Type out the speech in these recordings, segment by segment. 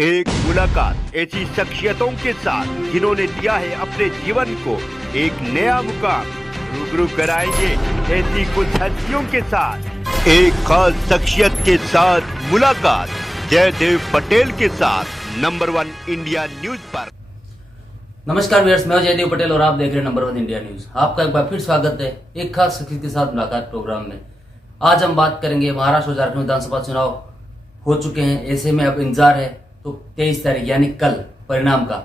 एक मुलाकात ऐसी शख्सियतों के साथ जिन्होंने दिया है अपने जीवन को एक नया मुकाम। रूबरू कराएंगे ऐसी कुछ हस्तियों के साथ एक खास शख्सियत के साथ मुलाकात जयदेव पटेल के साथ नंबर 1 इंडिया न्यूज पर। नमस्कार व्यूअर्स, मैं जयदेव पटेल और आप देख रहे हैं नंबर 1 इंडिया न्यूज। आपका एक बार फिर स्वागत है एक खास शख्सियत के साथ मुलाकात प्रोग्राम में। आज हम बात करेंगे महाराष्ट्र और झारखंड विधानसभा चुनाव हो चुके हैं, ऐसे में अब इंतजार है तो 23 तारीख यानी कल परिणाम का।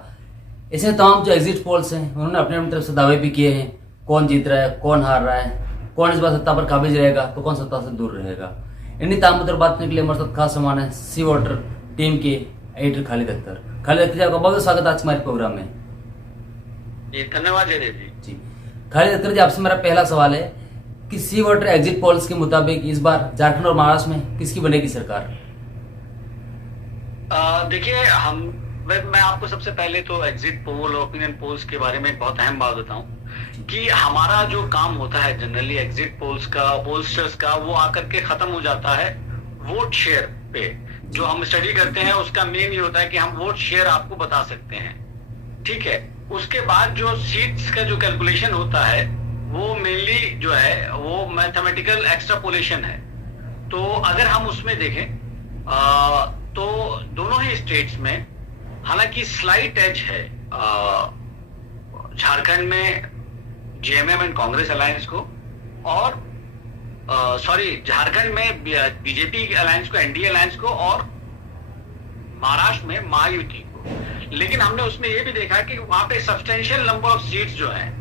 ऐसे तमाम जो एग्जिट पोल्स हैं उन्होंने अपने अपनी तरफ से दावे भी किए हैं, कौन जीत रहा है, कौन हार रहा है, कौन इस बार सत्ता पर काबिज रहेगा तो कौन सत्ता से दूर रहेगा। इन्हीं तमाम मुद्दों पर बात करने के लिए हमारे साथ खास मेहमान है सी वोटर टीम के एडिटर खालिद अख्तर। खालिद अख्तर जी, आपका बहुत स्वागत है आज हमारे प्रोग्राम में। धन्यवाद जयदेव जी। खालिद अख्तर जी, आपसे मेरा पहला सवाल है कि सी वोटर एग्जिट पोल्स के मुताबिक इस बार झारखंड और महाराष्ट्र में किसकी बनेगी सरकार? देखिए, मैं आपको सबसे पहले तो एग्जिट पोल और ओपिनियन पोल्स के बारे में एक बहुत अहम बात बताऊं कि हमारा जो काम होता है जनरली एग्जिट पोल्स का, पोलस्टर्स का, वो आकर के खत्म हो जाता है वोट शेयर पे। जो हम स्टडी करते हैं उसका मेन ये होता है कि हम वोट शेयर आपको बता सकते हैं, ठीक है। उसके बाद जो सीट्स का जो कैलकुलेशन होता है वो मेनली जो है वो मैथमेटिकल एक्सट्रापोलेशन है। तो अगर हम उसमें देखें तो दोनों ही स्टेट्स में हालांकि स्लाइट एज है झारखंड में जेएमएम एंड कांग्रेस अलायंस को, और झारखंड में बीजेपी अलायंस को, एनडीए अलायंस को, और महाराष्ट्र में महायुति को। लेकिन हमने उसमें ये भी देखा कि वहां पे सब्सटेंशियल नंबर ऑफ सीट्स जो हैं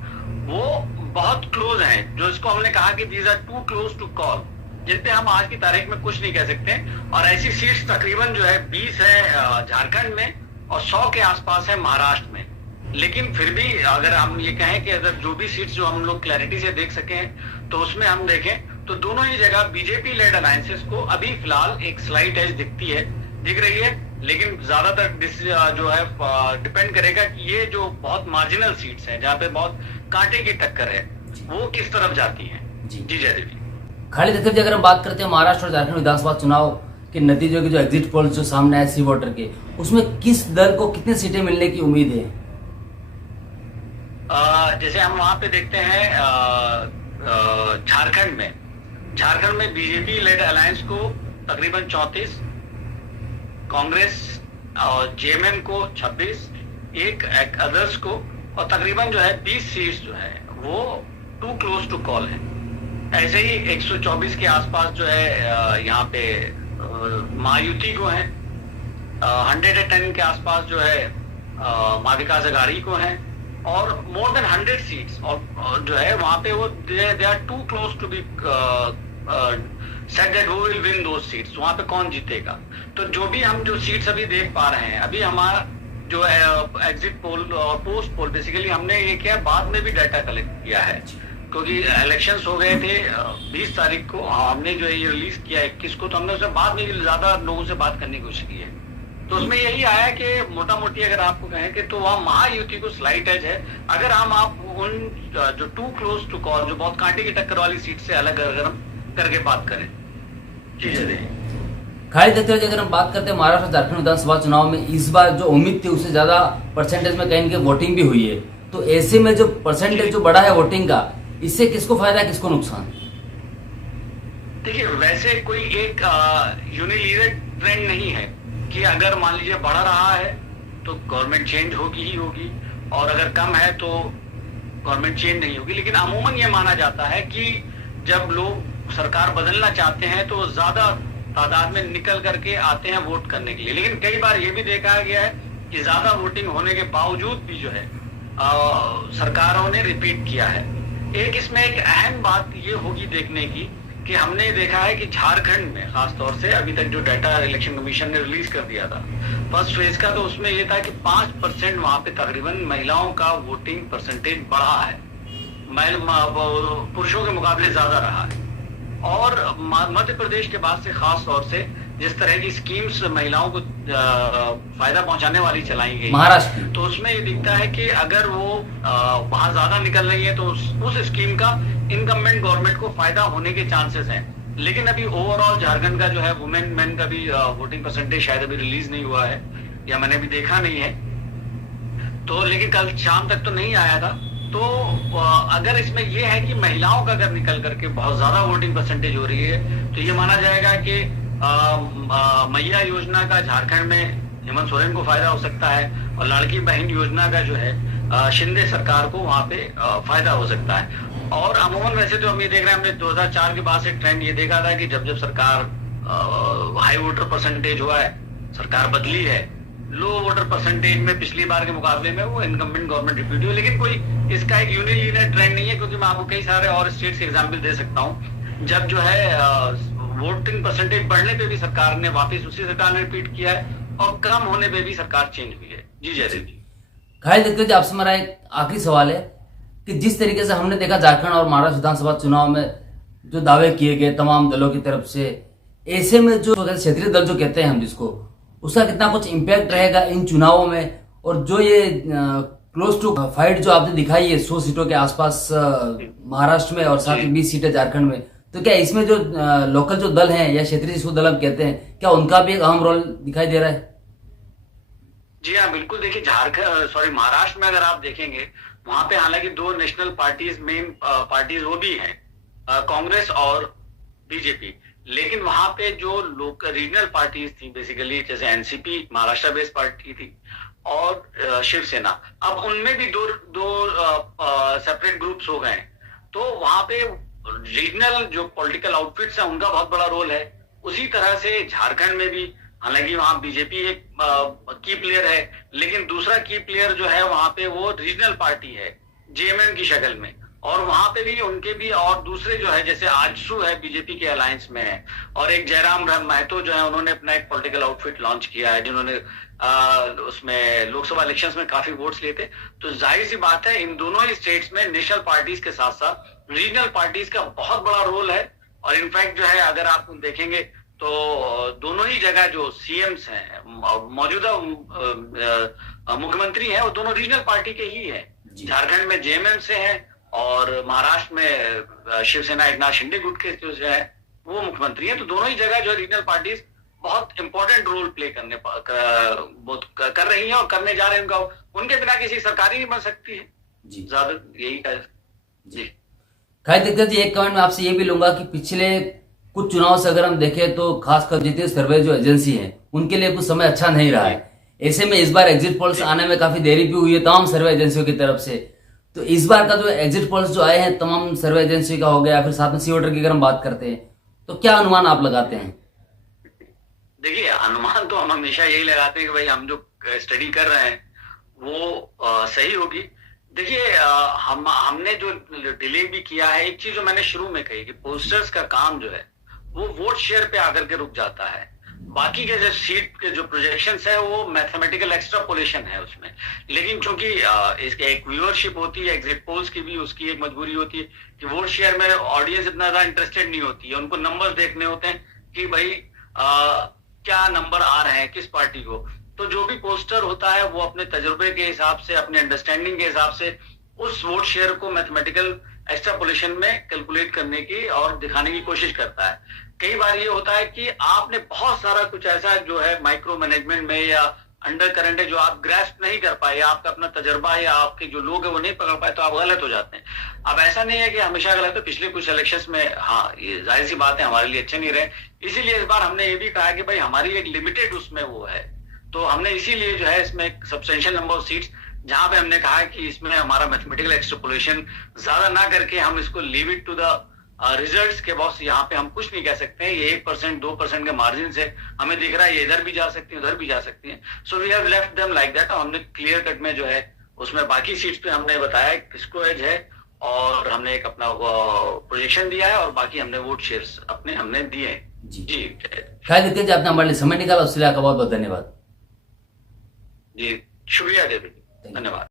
वो बहुत क्लोज हैं, जो इसको हमने कहा कि these are too close to call, जिन पे हम आज की तारीख में कुछ नहीं कह सकते। और ऐसी सीट्स तकरीबन जो है 20 है झारखंड में और 100 के आसपास है महाराष्ट्र में। लेकिन फिर भी अगर हम ये कहें कि अगर जो भी सीट्स जो हम लोग क्लैरिटी से देख सकें तो उसमें हम देखें तो दोनों ही जगह बीजेपी लेड अलायंसेस को अभी फिलहाल एक स्लाइट एज दिख रही है। लेकिन ज्यादातर जो है डिपेंड करेगा कि ये जो बहुत मार्जिनल सीट्स हैं जहाँ पे बहुत कांटे की टक्कर है वो किस तरफ जाती है। जी जयदेव जी। खालिद अख्तर जी, अगर हम बात करते हैं महाराष्ट्र और झारखंड विधानसभा चुनाव के नतीजों के जो एग्जिट पोल जो सामने आए सी वोटर के, उसमें किस दल को कितनी सीटें मिलने की उम्मीद है? जैसे हम वहां पे देखते हैं झारखंड में बीजेपी लेड अलायंस को तकरीबन 34, कांग्रेस और जेएमएम को 26, एक अदर्स को, और तकरीबन जो है 20 सीट्स जो है वो टू क्लोज टू कॉल है। ऐसे ही 124 के आसपास जो है यहाँ पे महायुति को है, 110 के आसपास जो है महाविकास अघाड़ी को है, और मोर देन 100 सीट्स और जो है वहां पे वो they are too close to be set that who will win those seats. वहां पे कौन जीतेगा? तो जो भी हम जो सीट्स अभी देख पा रहे हैं, अभी हमारा जो है एग्जिट पोल और पोस्ट पोल बेसिकली हमने ये किया, बाद में भी डाटा कलेक्ट किया है क्योंकि इलेक्शंस हो गए थे 20 तारीख को, हमने जो है ये रिलीज किया 21 को, तो हमने उसके बाद में ज्यादा लोगों से बात करने की कोशिश की है। तो उसमें यही आया कि मोटा मोटी अगर आपको कहें कि तो वहाँ महायुति को स्लाइट एज है। अगर आप उन जो टू क्लोज टू कॉल, जो बहुत कांटे की टक्कर वाली सीट से अलग अगर हम करके बात करें। जी खालिद अख्तर जी, अगर हम बात करते हैं महाराष्ट्र झारखंड विधानसभा चुनाव में इस बार जो उम्मीद थी उससे ज्यादा परसेंटेज में कहीं वोटिंग भी हुई है, तो ऐसे में जो परसेंटेज जो बढ़ा है वोटिंग का, इससे किसको फायदा है, किसको नुकसान? देखिए, वैसे कोई एक यूनिलीनियर ट्रेंड नहीं है कि अगर मान लीजिए बढ़ रहा है तो गवर्नमेंट चेंज होगी ही होगी, और अगर कम है तो गवर्नमेंट चेंज नहीं होगी। लेकिन अमूमन ये माना जाता है कि जब लोग सरकार बदलना चाहते हैं तो ज्यादा तादाद में निकल करके आते हैं वोट करने के लिए। लेकिन कई बार ये भी देखा गया है कि ज्यादा वोटिंग होने के बावजूद भी जो है सरकारों ने रिपीट किया है। एक इसमें एक अहम बात ये होगी देखने की कि हमने देखा है कि झारखंड में खासतौर से अभी तक जो डाटा इलेक्शन कमीशन ने रिलीज कर दिया था फर्स्ट फेज का, तो उसमें यह था कि 5% वहां पे तकरीबन महिलाओं का वोटिंग परसेंटेज बढ़ा है, पुरुषों के मुकाबले ज्यादा रहा है। और मध्य प्रदेश के बाद से खास तौर से जिस तरह की स्कीम्स महिलाओं को फायदा पहुंचाने वाली चलाई गई महाराष्ट्र, तो उसमें ये दिखता है कि अगर वो वहां ज्यादा निकल रही है तो उस स्कीम का इनकम्बेंट गवर्नमेंट को फायदा होने के चांसेस हैं। लेकिन अभी ओवरऑल झारखंड का जो है वुमेन मेन का भी वोटिंग परसेंटेज शायद अभी रिलीज नहीं हुआ है, या मैंने भी देखा नहीं है, तो लेकिन कल शाम तक तो नहीं आया था। तो अगर इसमें ये है कि महिलाओं का अगर निकल करके बहुत ज्यादा वोटिंग परसेंटेज हो रही है, तो ये माना जाएगा कि मैया योजना का झारखंड में हेमंत सोरेन को फायदा हो सकता है, और लाड़की बहन योजना का जो है शिंदे सरकार को वहां पे फायदा हो सकता है। और अमूमन वैसे तो हम ये देख रहे हैं, हमने 2004 के बाद से ट्रेंड ये देखा था कि जब जब सरकार हाई वोटर परसेंटेज हुआ है, सरकार बदली है, लो वोटर परसेंटेज में पिछली बार के मुकाबले में वो इनकम्बेंट गवर्नमेंट रिपीट हुई। लेकिन कोई इसका एक यूनिलीनियर ट्रेंड नहीं है, क्योंकि मैं आपको कई सारे और स्टेट्स के एग्जाम्पल दे सकता हूँ जब जो है वोटिंग परसेंटेज बढ़ने पे भी सरकार ने वापस उसी सरकार ने रिपीट किया है, और कम होने पे भी सरकार चेंज हुई है। जी जयदेव जी। खाली देखते जी, आपसे मेरा एक आखिरी सवाल है कि जिस तरीके से हमने देखा झारखंड और महाराष्ट्र विधानसभा चुनाव में जो दावे किए गए तमाम दलों की तरफ से, ऐसे में जो क्षेत्रीय दल जो कहते हैं हम जिसको, उसका कितना कुछ इम्पैक्ट रहेगा इन चुनावों में? और जो ये क्लोज टू फाइट जो आपने दिखाई है 100 सीटों के आसपास महाराष्ट्र में और साथ ही 20 सीटें झारखंड में, तो क्या इसमें जो लोकल जो दल हैं या क्षेत्रीय जिसको दल आप कहते हैं, क्या उनका भी एक अहम रोल दिखाई दे रहा है? जी हाँ, बिल्कुल। देखिए महाराष्ट्र में अगर आप देखेंगे, वहां पे हालांकि 2 नेशनल पार्टीज, मेन पार्टीज वो भी हैं, कांग्रेस और बीजेपी, लेकिन वहां पे जो लोकल रीजनल पार्टीज थी बेसिकली, जैसे एनसीपी महाराष्ट्र बेस्ड पार्टी थी और शिवसेना, अब उनमें भी दो सेपरेट ग्रुप्स हो गए। तो वहां पे रीजनल जो पॉलिटिकल आउटफिट्स है उनका बहुत बड़ा रोल है। उसी तरह से झारखंड में भी, हालांकि वहां बीजेपी एक की प्लेयर है, लेकिन दूसरा की प्लेयर जो है वहां पे वो रीजनल पार्टी है जेएमएम की शक्ल में, और वहां पे भी उनके भी और दूसरे जो है, जैसे आजसू है बीजेपी के अलायंस में है, और एक जयराम महतो जो है, उन्होंने अपना एक पॉलिटिकल आउटफिट लॉन्च किया है, जिन्होंने उसमें लोकसभा इलेक्शंस में काफी वोट्स लिए थे। तो जाहिर सी बात है, इन दोनों ही स्टेट्स में नेशनल पार्टीज के साथ साथ रीजनल पार्टीज का बहुत बड़ा रोल है। और इनफैक्ट जो है, अगर आप देखेंगे तो दोनों ही जगह जो सीएम्स हैं, मौजूदा मुख्यमंत्री हैं, वो दोनों रीजनल पार्टी के ही हैं। झारखंड में जेएमएम से हैं और महाराष्ट्र में शिवसेना एकनाथ शिंदे गुट के जो है वो मुख्यमंत्री हैं। तो दोनों ही जगह जो रीजनल पार्टीज बहुत इंपॉर्टेंट रोल प्ले कर रही हैं और करने जा रहे हैं। उनके बिना किसी सरकार ही नहीं बन सकती है। ज्यादा यही का जी। खाली दिक्कत जी, एक कमेंट में आपसे ये भी लूंगा कि पिछले कुछ चुनाव से अगर हम देखें तो खासकर जितने सर्वे जो एजेंसी हैं उनके लिए कुछ समय अच्छा नहीं रहा है। ऐसे में इस बार एग्जिट पोल्स आने में काफी देरी भी हुई है तमाम सर्वे एजेंसियों की तरफ से। तो इस बार का जो एग्जिट पोल्स जो आए हैं तमाम सर्वे एजेंसी का हो गया, फिर साथ में सी वोटर की अगर हम बात करते हैं, तो क्या अनुमान आप लगाते हैं? देखिए, अनुमान तो हम हमेशा यही लगाते हैं कि भाई हम जो स्टडी कर रहे हैं वो सही होगी। देखिए, हमने जो डिले भी किया है, एक चीज जो मैंने शुरू में कही कि पोस्टर्स का काम जो है वो वोट शेयर पे आकर के रुक जाता है। बाकी के जो सीट के जो प्रोजेक्शंस है वो मैथमेटिकल एक्सट्रापोलेशन है उसमें। लेकिन चूंकि इसके एक व्यूअरशिप होती है, एग्जिट पोल्स की भी उसकी एक मजबूरी होती है कि वोट शेयर में ऑडियंस इतना ज्यादा इंटरेस्टेड नहीं होती है। उनको नंबर्स देखने होते हैं कि भाई क्या नंबर आ रहे हैं किस पार्टी को। तो जो भी पोस्टर होता है वो अपने तजुर्बे के हिसाब से, अपने अंडरस्टैंडिंग के हिसाब से उस वोट शेयर को मैथमेटिकल एक्सट्रापोलेशन में कैलकुलेट करने की और दिखाने की कोशिश करता है। कई बार ये होता है कि आपने बहुत सारा कुछ ऐसा जो है माइक्रो मैनेजमेंट में या अंडर करंट है जो आप ग्रैस्प नहीं कर पाए, या आपका अपना तजर्बा या आपके जो लोग है वो नहीं पकड़ पाए, तो आप गलत हो जाते हैं। अब ऐसा नहीं है कि हमेशा गलत है, पिछले कुछ इलेक्शंस में हाँ ये जाहिर सी बात है हमारे लिए अच्छे नहीं रहे। इसीलिए इस बार हमने ये भी कहा कि भाई हमारी एक लिमिटेड उसमें वो है, तो हमने इसीलिए जो है इसमें एक सब्सटेंशियल नंबर ऑफ सीट्स जहां पे हमने कहा कि इसमें हमारा मैथमेटिकल एक्सट्रापोलेशन ज्यादा ना करके हम इसको leave it to the results के बॉस। यहाँ पे हम कुछ नहीं कह सकते हैं, ये 1% 2% के मार्जिन से हमें दिख रहा है ये इधर भी जा सकती है उधर भी जा सकती है। So we have left them like that. हमने क्लियर कट में जो है उसमें बाकी सीट्स पे हमने बताया किसको एज है, और हमने एक अपना प्रोजेक्शन दिया है, और बाकी हमने वोट शेयर्स अपने हमने दिए हैं। जी खाली देखते आपने हमारे लिए समय निकाला, उसके लिए आपका बहुत बहुत धन्यवाद। जी शुक्रिया देवी, धन्यवाद।